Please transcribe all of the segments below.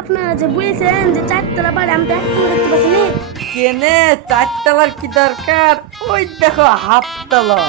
আপনারা যে বলেছেন যে চারতলা বাড়ি আমি তো একটু দেখতে পাচ্ছি না। কেনে? চারতলার কি দরকার? ওই দেখো হাফতলা।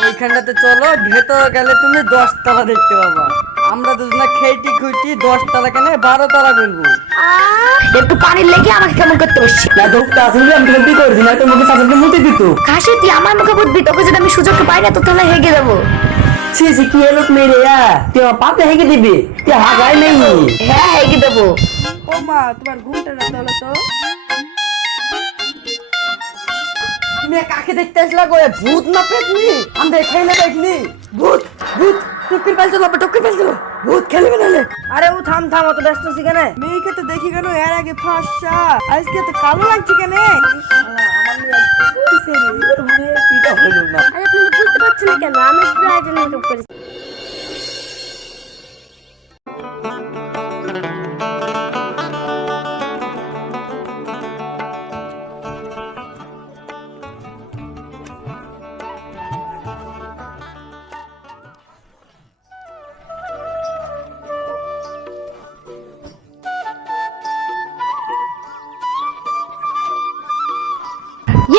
ওইখানটাতে চলো ভেতর গেলে তুমি দশতলা দেখতে পাবা। আমরা দুজনা খেটি খুঁটি দশতলা কেন বারো তলা করব। আহ, একটু পানির লেগে আমাকে কেমন করতে বসছি? না ধরতে আসলে আমি তোকে করছি না তোমাকে শাশুড়ি মুতে দিত। খাসি তুই আমার মুখে বুঝবি তোকে যদি আমি সুযোগ পাই না তো তাহলে হেগে দেবো সি সি কি এলো মেরে তুই আমার পাতে হেগে দিবি? তুই হাগাই নেই? হ্যাঁ হেগে দেবো। ও মা তোমার ঘুমটা না তোলো তো? তুমি কাকে দেখতে আসলা করে ভূত না পেতনি? আমরা খেলে দেখলি ভূত ভূত টুকির পাল চলো টুকির পাল চলো। ভূত খেলবে নালে আরে ও থাম থাম অত ব্যস্ত আছি কেন? মেয়েকে তো দেখি কেন? এর আগে ফাঁসা আজকে তো কালো লাগছে কেন? পিটা হইল না। আরে বুঝতে পারছেন না কেন? আমি ব্রাইডাল মেকআপ করেছি।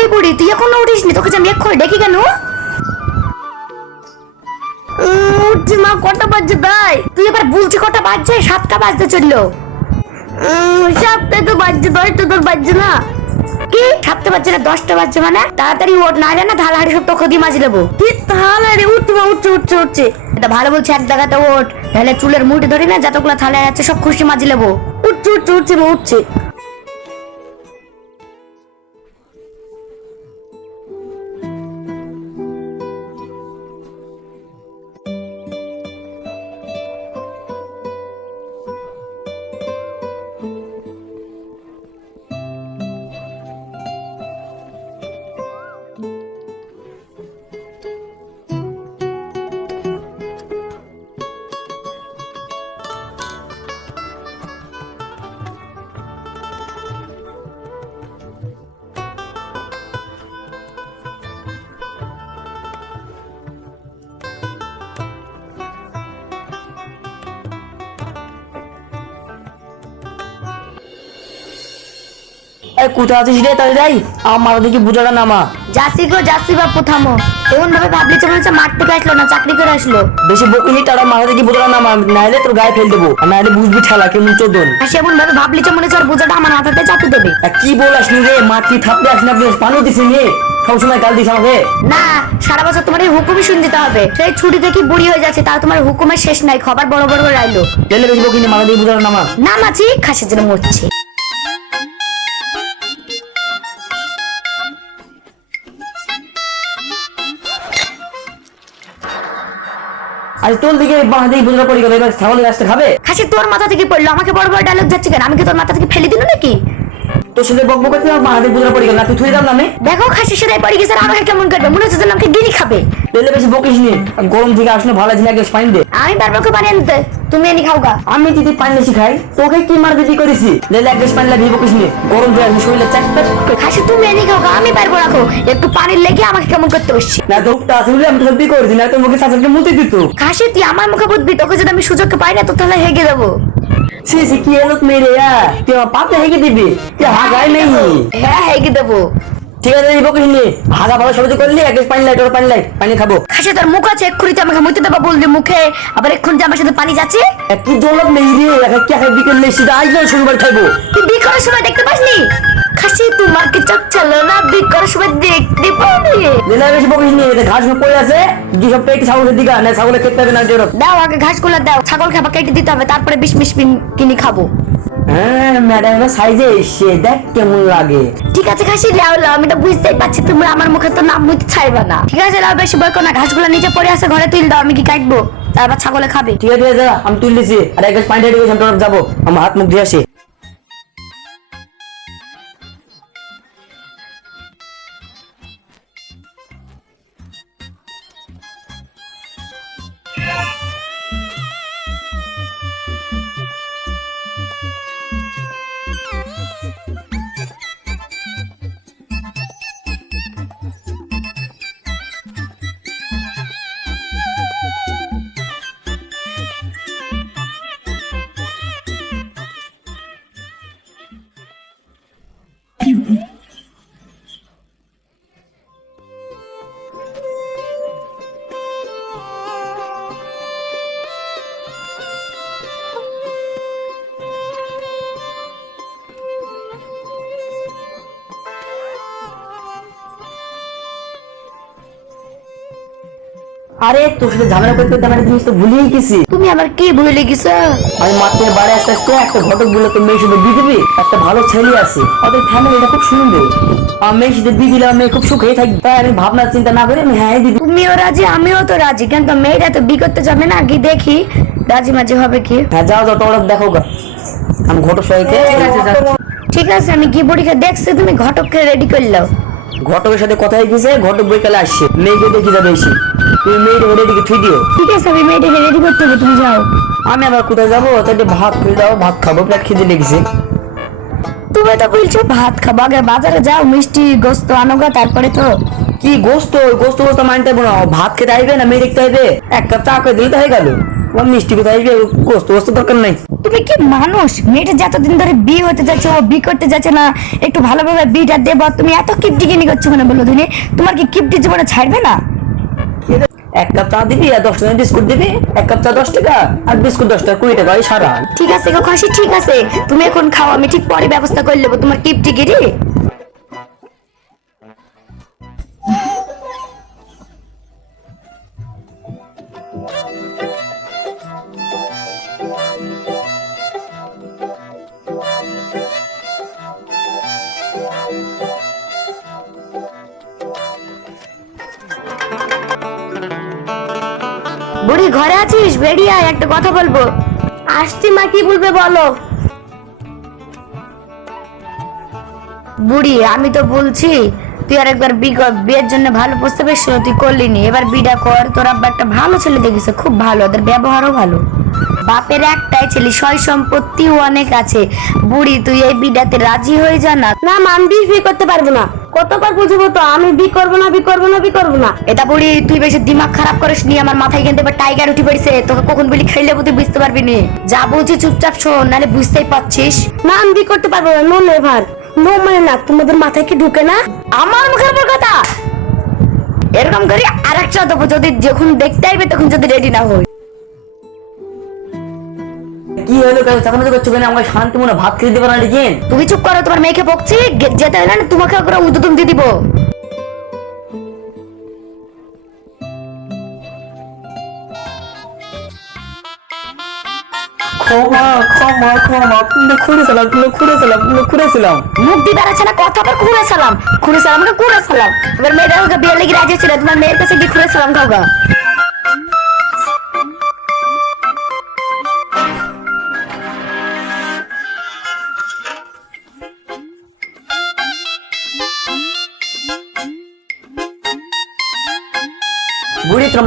এই বুড়ি, তুই এখনও উঠিসনি তোকে আমি এক্ষুনি ডেকে কেন? কটা বাজছে তাই তুই এবার বলছি কটা বাজছে? সাতটা বাজতে চলল। উম, সাতটায় তো বাজছে দশটা তোর বাজছে না। কি? সাতটা বাজছে না দশটা বাজছে মানে? তাড়াতাড়ি ওঠ না না ধাল হাড়ি সব তোকে দিয়ে মাঝি নেব। কি তাহলে রে উঠছে উঠছে উঠছে উঠছে। এটা ভালো বলছে এক জায়গাতে ওঠ। তাহলে চুলের মুঠি ধরি না যতগুলো থালে আছে সব খুশি মাঝি নেব। উঠছে উঠছে উঠছে উঠছে। এই কোথায় আছিস রে যাই? আমার দেখি বুঝাটা নামা যাসি গো যাসি বাপু থামো। এমন ভাবে ভাবলি হচ্ছে মাঠ থেকে আসলো না চাকরি করে আসলো। বেশি বকুনি তারা মাথা দেখি বুঝাটা নামা নাইলে তোর গায়ে ফেল দেবো। আর নাইলে বুঝবি ঠেলা কেমন চোদন আর সে এমন ভাবে ভাবলি হচ্ছে ওর বোঝাটা আমার চাপি দেবে। কি রে? মাটি থাপড়ে আসিস না পানও দিস নি? সবসময় গাল দিস আমাকে। না সারা বছর তোমার এই হুকুমই শুনতে হবে। সেই ছুটিতে কি বুড়ি হয়ে যাচ্ছে তাও তোমার হুকুমের শেষ নাই খবর বড় বড় রাইলো গেলে বেশি বকুনি মাথা দেখি বুঝাটা নামা না মাছি খাসের জন্য মরছে। আর তোর দিকে বাঁ দিকে বুঝাটা পড়ে গেল এবার ছাগলের গাছটা খাবে? খাসি তোর মাথা থেকে পড়ল আমাকে বড় বড় ডায়লগ যাচ্ছে কেন? আমি কি তোর মাথা থেকে ফেলে দিল নাকি? তোর সাথে বকবক করতে আমার বাঁ দিকে বুঝাটা পড়ে গেল না তুই থুই দাম নামে। দেখো খাসি সেটাই পড়ে গেছে আমাকে কেমন করবে? মনে হচ্ছে যেন আমাকে গিরি খাবে। তেলে বেশি বকিস নি গরম থেকে আসলে ভালো জিনিস আগে ফাইন দে আমি পারব ওকে বানিয়ে আনতে। তুমি এনে খাও গা। আমি যদি পানি খাই তোকে কি মার দিদি করেছি? লেলে এক গ্লাস পানি লাগিয়ে বকিস নি গরম থেকে আসলে শরীরে চাক খাসি তুমি এনে খাও গা আমি পারব রাখো একটু পানির লেগে আমাকে কেমন করতে বসছি? না তোরটা আসলে আমি তোকে করেছি না তোর মুখে শাশুড়িকে মুতে দিত। খাসি তুই আমার মুখে বুঝবি তোকে যদি আমি সুযোগ পাই না তো তাহলে হেগে দেবো সি সি কি এলো মেরে তুই আমার পাতে হেগে দিবি? তুই হাগাই নেই। হ্যাঁ হেগে দেবো। ঠিক আছে দিব কিনি ভালো করলি এক পানি লাই তোর পানি লাই পানি খাব। খাসি তোর মুখ আছে এক্ষুনি তুই আমাকে মুইতে দেবো বললি মুখে। আবার এক্ষুনি আমার সাথে পানি যাচ্ছে? এক কি দৌলত নেই রে এক কি খাই বিকেল নেই সেটা আজ নয় শনিবার খাইবো। তুই সময় দেখতে পাসনি? খাসি তোমার কি চোখ ছিল না বিয়ে করার সময় দেখতে পাবি লেলে বেশি বকিস নি এটা ঘাস পড়ে আছে কি সব পেট ছাগলের দিকে না ছাগলের খেতে হবে না দাও আগে ঘাসগুলো দাও ছাগল খাবার কেটে দিতে হবে তারপরে বিশ পিন কিনে খাব। হ্যাঁ ম্যাডাম সাইজে এসে দেখ কেমন লাগে। ঠিক আছে খাসি লাও লাও আমি তো বুঝতেই পারছি তোমরা আমার মুখে তো নাম মুইতে ছাইবা না। ঠিক আছে লাও বেশি বই না ঘাসগুলো নিচে পড়ে আছে ঘরে তুল দাও আমি কি কাটবো? তারপর ছাগলে খাবে। ঠিক আছে দাদা, আমি তুললেছি আর এক গ্লাস পানি ঢেলে গেছি আমি যাব। আমার হাত মুখ দিয়ে আসি। আরে তোর সাথে ঝামেলা করতে করতে একটা জিনিস তো ভুলেই গেছি। তুমি আবার কি ভুলে গেছো? আমি মাত্র বাড়ি আসতে আসতে একটা ঘটক বলে তো সাথে দিয়ে দিবি একটা ভালো ছেলে আছে। ওদের ফ্যামিলিটা খুব সুন্দর। মেয়ের সাথে দিয়ে দিলে খুব সুখেই থাকবে। তাই আমি ভাবনা চিন্তা না করে আমি হ্যাঁ দিদি তুমিও রাজি আমিও তো রাজি কিন্তু মেয়েটা তো বি করতে যাবে না কি দেখি রাজি মাঝে হবে কি। হ্যাঁ যাও যাও তোমরা দেখো গা। আমি ঘটক সবাইকে ঠিক আছে আমি কি পরীক্ষা দেখছি তুমি ঘটককে রেডি করলাও ঘটকের সাথে কথা হয়ে গেছে ঘটক বইকালে আসছে। মেয়েকে দেখে যাবে এসে। তুমি মেয়েটা ওদের দিকে থুই দিও। ঠিক আছে আমি মেয়েটাকে রেডি করতে হবে তুমি যাও। আমি আবার কোথায় যাব? তাই ভাত খেয়ে যাব ভাত খাব প্লেট লেগেছে। তুমি তো বলছো ভাত খাব আগে বাজারে যাও মিষ্টি গোস্ত আনোগা তারপরে তো। কি গোস্ত? গোস্ত গোস্ত মানতে পারব না ভাত খেতে আইবে না মেয়ে দেখতে আইবে? এক কাপ চা করে দিলে তো হয়ে গেল। আমার মিষ্টি কোথায় আইবে? গোস্ত গোস্ত দরকার নাই। তুমি কি মানুষ? মেয়েটা যতদিন ধরে বিয়ে হতে যাচ্ছে ও বি করতে যাচ্ছে না একটু ভালোভাবে বিটা দেব তুমি এত কিপটি কিনি করছ কেন বলো তুমি তোমার কি কিপটি জীবনে ছাড়বে না? এক কাপ চা দিবি আর দশ টাকা বিস্কুট দিবি, এক কাপ চা দশ টাকা আর বিস্কুট দশ টাকা কুড়ি টাকা ওই সারা। ঠিক আছে গো খাসি, ঠিক আছে। তুমি এখন খাও, আমি ঠিক পরে ব্যবস্থা করে নেব। তোমার টিপ গিরি? বুড়ি ঘরে আছিস? বেরিয়ে একটা কথা বলব। আসছি মা, কি বলবে বলো? বুড়ি, আমি তো বলছি, তুই আর একবার বিয়ের জন্য ভালো প্রস্তাব তুই করলি নি। এবার বিটা কর, তোর আব্বা একটা ভালো ছেলে দেখিস খুব ভালো, ওদের ব্যবহারও ভালো। বাপের একটাই ছেলে, সয় সম্পত্তিও অনেক আছে। বুড়ি, তুই এই বিডাতে রাজি হয়ে যা না। না, মা বিয়ে করতে পারব না। কতবার বুঝব তো আমি বি করব না বি করব না বি করব না। এটা বুড়ি তুই বেশি দিমাগ খারাপ করিস নি আমার মাথায় কিন্তু এবার টাইগার উঠে পড়েছে। তোকে কখন বলি খেললে তুই বুঝতে পারবি নি। যা বলছি চুপচাপ শোন নাহলে বুঝতেই পারছিস। না আমি বি করতে পারব না নো নেভার নো মানে না তোমাদের মাথায় কি ঢুকে না? আমার মুখের উপর কথা? এরকম করি আরেকটা দেবো যদি যখন দেখতে আসবে তখন যদি রেডি না হই। কি হলো কাল চাকরি করছ কেন? আমাকে শান্তি মনে ভাত খেতে দেবে না লিখেন তুমি চুপ করো তোমার মেয়েকে বকছি গে- যেতে হলে না তোমাকে করে উদ্যতন দিয়ে দিব। ক্ষমা ক্ষমা ক্ষমা। কিন্তু খুঁড়েছিলাম কিন্তু খুঁড়েছিলাম কিন্তু খুঁড়েছিলাম মুখ দিয়ে বেড়াচ্ছে না কথা আবার খুঁড়ে সালাম খুঁড়ে সালাম মানে খুঁড়ে সালাম এবার মেয়েটা ওকে বিয়ে লেগে রাজি ছিল তোমার মেয়ের কাছে গিয়ে খুঁড়ে সালাম খাওগা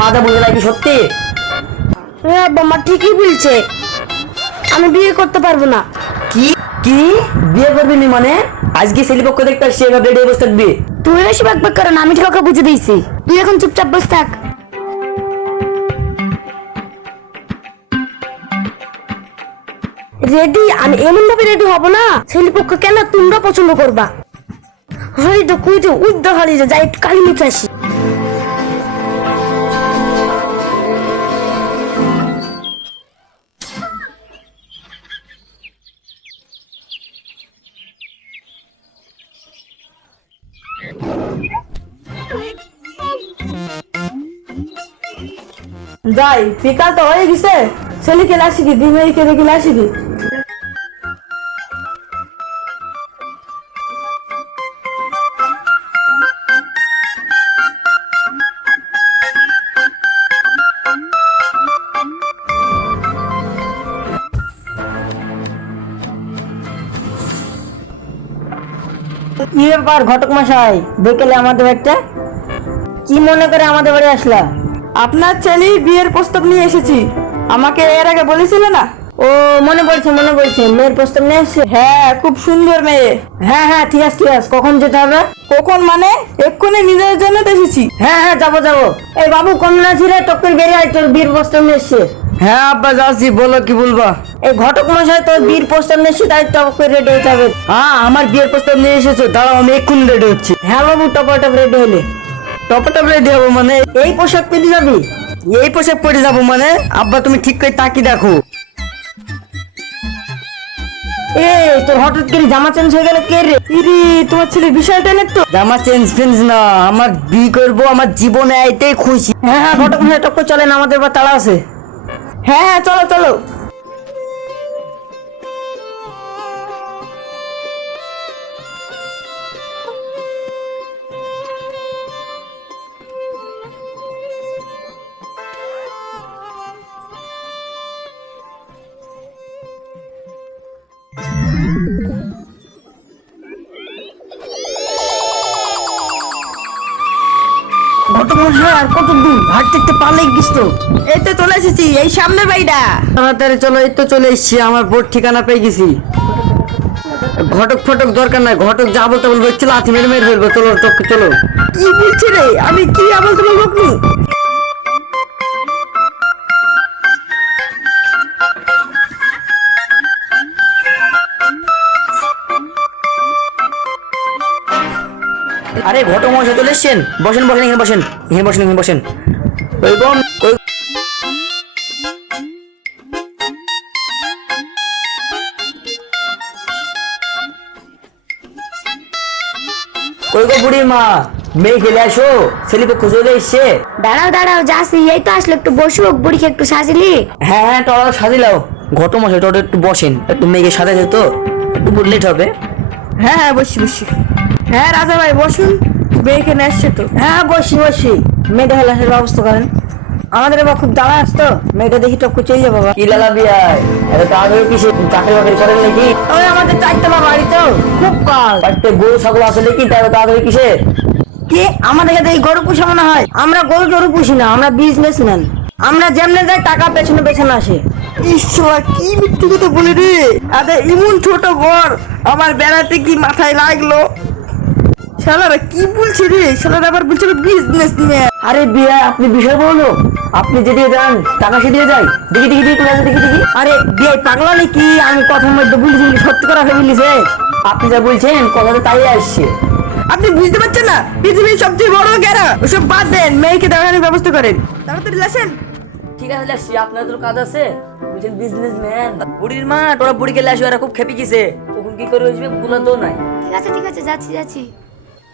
মাথা বুঝে সত্যি? হ্যাঁ ঠিকই বলছে। আমি বিয়ে করতে পারব না। কি? কি? বিয়ে করবি নি মানে? আজকে ছেলে পক্ষ দেখতে এভাবে রেডি বসে থাকবি। তুই বেশি বাক বাক করো না আমি ঠিক ওকে বুঝে দিয়েছি। তুই এখন চুপচাপ বসে থাক। রেডি আমি এমন ভাবে রেডি হব না? ছেলে পক্ষ কেন তোমরা পছন্দ করবা? হরি তো কুই তো উদ্দ হরি যাই একটু কালি মুখে আসি। যাই পিকা তো হয়ে গেছে। ছেলেকে লাসি কি দি কেলে দেখি লাসি কি ব্যাপার ঘটক মশাই বিকেলে আমাদের বাড়িতে? কি মনে করে আমাদের বাড়ি আসলা? আপনার ছেলে বিয়ের প্রস্তাব নিয়ে এসেছি। আমাকে এর আগে বলেছিল না? ও মনে পড়ছে মনে পড়ছে মেয়ের প্রস্তাব নিয়ে এসছে? হ্যাঁ খুব সুন্দর মেয়ে। হ্যাঁ হ্যাঁ ঠিক আছে ঠিক আছে। কখন যেতে হবে? কখন মানে? এক্ষুনি নিজের জন্য এসেছি। হ্যাঁ হ্যাঁ যাব যাব। এই বাবু কম না ছিল টক্কর বেরিয়ে আয় তোর বীর প্রস্তাব নিয়ে এসছে। হ্যাঁ আব্বা যাচ্ছি বলো কি বলবা? এই ঘটক মশাই তোর বীর প্রস্তাব নিয়ে এসছে তাই টক্কর রেডি হতে হবে। হ্যাঁ আমার বিয়ের প্রস্তাব নিয়ে এসেছ দাঁড়াও আমি এক্ষুনি রেডি হচ্ছি। হ্যাঁ বাবু টপা টপ রেডি হলে। টপটপ রেডি হব মানে? এই পোশাক পেতে যাবি? এই পোশাক পরে যাব মানে? আব্বা তুমি ঠিক করে তাকি দেখো। এ তোর হঠাৎ করে জামা চেঞ্জ হয়ে গেল কে রে? ইরি তোমার ছেলে বিশাল ট্যালেন্ট তো। জামা চেঞ্জ ফেঞ্জ না আমার বি করব আমার জীবনে আইতেই খুশি। হ্যাঁ হ্যাঁ ঘটক মশাই টক্কর চলেন আমাদের বা তাড়া আছে। হ্যাঁ হ্যাঁ চলো চলো আর কত দূর হাঁটতে হাঁটতে পারলেই গিস তো এই তো চলে এসেছি, এই সামনে বাড়িটা তাড়াতাড়ি চলো, এই তো চলে এসেছি, আমার বোর্ড ঠিকানা পেয়ে গেছি। ঘটক ফটক দরকার নাই, ঘটক যা বলতে বলব চলো আছি মেরে মেরে ফেলব চলো চলো। কি বলছি রে? আমি কি আবার তোমার লোকনি আরে ঘটক মশাই চলে এসছেন। বসেন বসেন এখানে বসেন। এখানে বসেন এখানে বসেন। কই গো কই কই গো বুড়ি মা মেয়ে খেলে আসো ছেলে পক্ষ চলে এসছে। দাঁড়াও দাঁড়াও যাচ্ছি। এই তো আসলো একটু বসুক বুড়িকে একটু সাজিলি। হ্যাঁ হ্যাঁ টরা সাজিলাও ঘট মশাই টরা একটু বসেন। একটু মেয়েকে সাজাতে তো একটু লেট হবে। হ্যাঁ হ্যাঁ বসি বসি হ্যাঁ রাজা ভাই বসুন। মেয়ে এখানে আসছে তো? হ্যাঁ বসি বসি। মেয়েটা হলে আসার ব্যবস্থা করেন। আমাদের এবার খুব দাঁড়া আসতো মেয়েটা দেখি টপকে চলে যাব বাবা কি লালা বিয়ায় তাড়াতাড়ি কিসে চাকরি বাকরি করেন নাকি? ওই আমাদের চারতলা বাড়ি তো। খুব কাল। বাড়িতে গরু ছাগল আসলে কি তাই তাড়াতাড়ি কিসে? কি? আমাদের কাছে এই গরু পুষা মনে হয়। আমরা গরু টরু পুষি না আমরা বিজনেস ম্যান আমরা যেমনে যাই টাকা পেছনে পেছনে আসে। ঈশ্বর কি মিথ্যে কথা বলি রে? আরে ইমন ছোট ঘর আমার বেড়াতে কি মাথায় লাগল? শালারা কি বলছে রে? শালারা আবার বলছিল বিজনেস ম্যান আরে বিয়া আপনি বিষয় বলো আপনি যেদিকে যান টাকা সেদিকে যাই দেখি দেখি দেখি দেখি দেখি দেখি। আরে বিয়ে পাগলা নাকি? আমি কথার মধ্যে বলেছি সত্যি কথা আপনি যা বলছেন কথাটা তাই আসছে। আপনি বুঝতে পারছেন না? পৃথিবীর সবচেয়ে বড় কেরা ওসব বাদ দেন মেয়েকে দেখানোর ব্যবস্থা করেন। তাড়াতাড়ি আসেন। ঠিক আছে আপনার তোর কাজ আছে। বুঝছেন বিজনেসম্যান বুড়ির মা তোরা বুড়ি গেলে আসবে এরা খুব খেপে গেছে। কি করে হয়েছে? বুলা তো নাই। ঠিক আছে ঠিক আছে যাচ্ছি যাচ্ছি।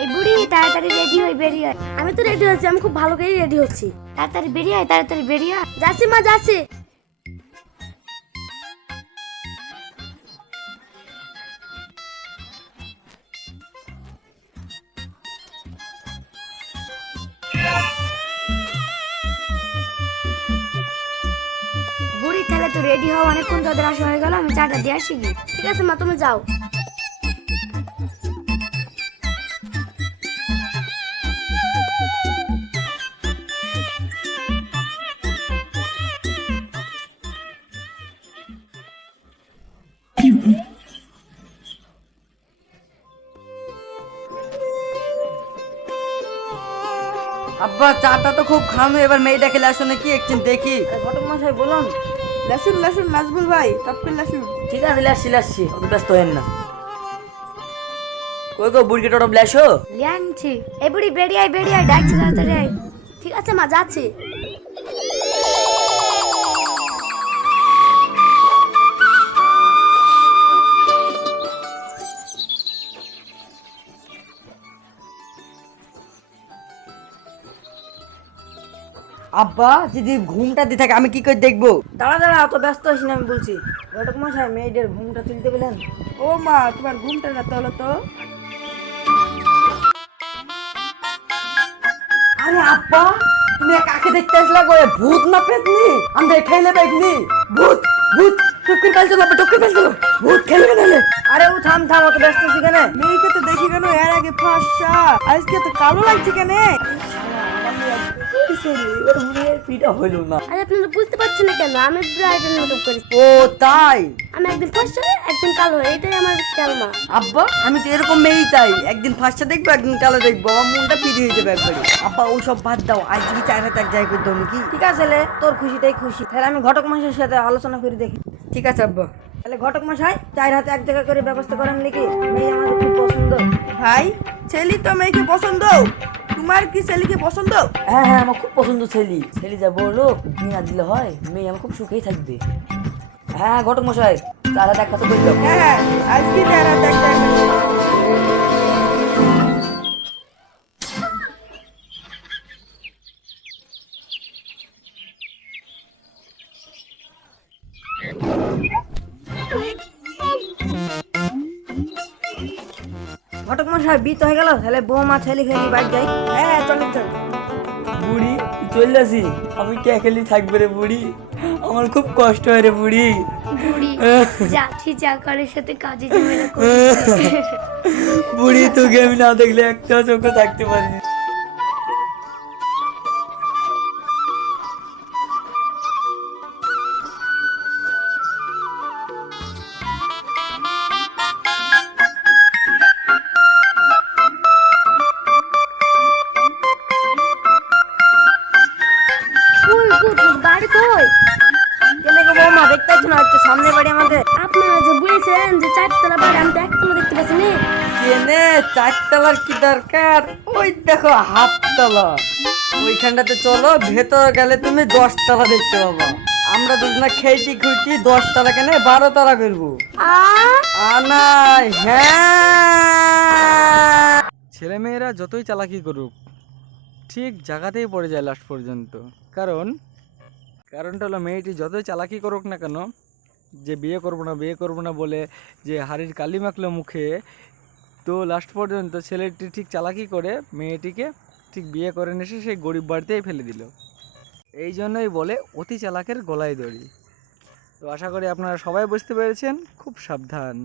এই বুড়ি তাড়াতাড়ি রেডি হই বেরিয়ে আমি তো রেডি হচ্ছি আমি খুব ভালো করে রেডি হচ্ছি। তাড়াতাড়ি বেরিয়ে আয় তাড়াতাড়ি বেরিয়ে যাচ্ছি মা যাচ্ছি। বুড়ি তাহলে তো রেডি হও অনেকক্ষণ তোদের আসা হয়ে গেল আমি চাটা দিয়ে আসি ঠিক আছে মা তুমি যাও। আব্বা চাটা তো খুব খানো এবার মেয়েটা খেলে আসো নাকি একটু দেখি ঘটক মশাই বলুন। লেসুন লেসুন নাজবুল ভাই টপকে লেসুন। ঠিক আছে লাসছি লাসছি। অত ব্যস্ত হেন না। কই গো বুড়ি টোটো লেসো? লিয়ানছি এই বুড়ি বেরিয়ে আয় বেরিয়ে আয় ডাকছি তাড়াতাড়ি ঠিক আছে মা যাচ্ছি। আব্বা যদি ঘুমটা দিয়ে থাকে আমি কি করে দেখব? দাঁড়া দাঁড়া অত ব্যস্ত আছি না আমি বলছি। ঘটক মশাই মেয়েদের ঘুমটা তুলতে বলেন। ও মা তোমার ঘুমটা না তোলো তো? আরে আব্বা তুমি কাকে দেখতে আসলা গো ভূত না পেতনি? আমরা খাইলে পেতনি। ভূত ভূত টুকুর পালছো না টুকুর পালছো ভূত খেলবে না আরে ও থাম থাম অত ব্যস্ত আছি কেন? মেয়েকে তো দেখি কেন? এর আগে ফাঁসা। আজকে তো কালো লাগছে কেন? পিটা হইল না। আরে আপনারা বুঝতে পারছেন না কেন? আমি ব্রাইডাল মেকআপ করেছি। ও তাই? আমি একদিন ফার্স্ট একদিন কালো এটাই আমার ক্যালমা আব্বা আমি তো এরকম মেয়েই চাই একদিন ফার্স্টে দেখব একদিন কালো দেখব। আমার মনটা পিড়ি হয়ে যাবে একবারে। আব্বা ওসব বাদ দাও। আজ কি চার হাতে এক জায়গায় করতে হবে কি ঠিক আছে তোর খুশিটাই খুশি। তাহলে আমি ঘটক মশাইয়ের সাথে আলোচনা করে দেখি। ঠিক আছে আব্বা। তাহলে ঘটক মশাই চার হাতে এক জায়গা করে ব্যবস্থা করেন নাকি? মেয়ে আমাদের খুব পছন্দ। ভাই ছেলি তো মেয়েকে পছন্দ। তোমার কি ছেলেকে পছন্দ? হ্যাঁ হ্যাঁ আমার খুব পছন্দ ছেলি। ছেলি যা বলল বিয়ে না দিলে হয় মেয়ে আমার খুব সুখেই থাকবে। হ্যাঁ ঘটক মশাই তারা দেখ কত বলল। হ্যাঁ আজকে যারা দেখ দেখ ঘটক মশাই বিত হয়ে গেল তাহলে বৌমা ছেলে খেলি বাড়ি যাই। হ্যাঁ হ্যাঁ চলেন চল। বুড়ি চলে আসি। আমি কে খেলি থাকবে রে বুড়ি? আমার খুব কষ্ট হয় রে বুড়ি। বুড়ি যাচ্ছি চাকরের সাথে কাজে ঝামেলা করছি বুড়ি তোকে আমি না দেখলে একটা চোখে থাকতে পারি দেখো হাফতলা ওইখানটাতে চলো ভেতর গেলে তুমি দশতলা দেখতে পাবো। আমরা দুজনা খেটি খুঁটি দশতলা কেন বারো তলা করব হ্যাঁ। ছেলেমেয়েরা যতই চালাকি করুক ঠিক জায়গাতেই পড়ে যায় লাস্ট পর্যন্ত। কারণ? কারণটা হলো মেয়েটি যতই চালাকি করুক না কেন যে বিয়ে করব না বিয়ে করব না বলে যে হাড়ির কালি মাখলো মুখে তো লাস্ট পর্যন্ত ছেলেটি ঠিক চালাকি করে মেয়েটিকে ঠিক বিয়ে করে এসে সেই গরিব বাড়িতেই ফেলে দিল। এই জন্যই বলে অতি চালাকের গলায় দড়ি। তো আশা করি আপনারা সবাই বুঝতে পেরেছেন, খুব সাবধান।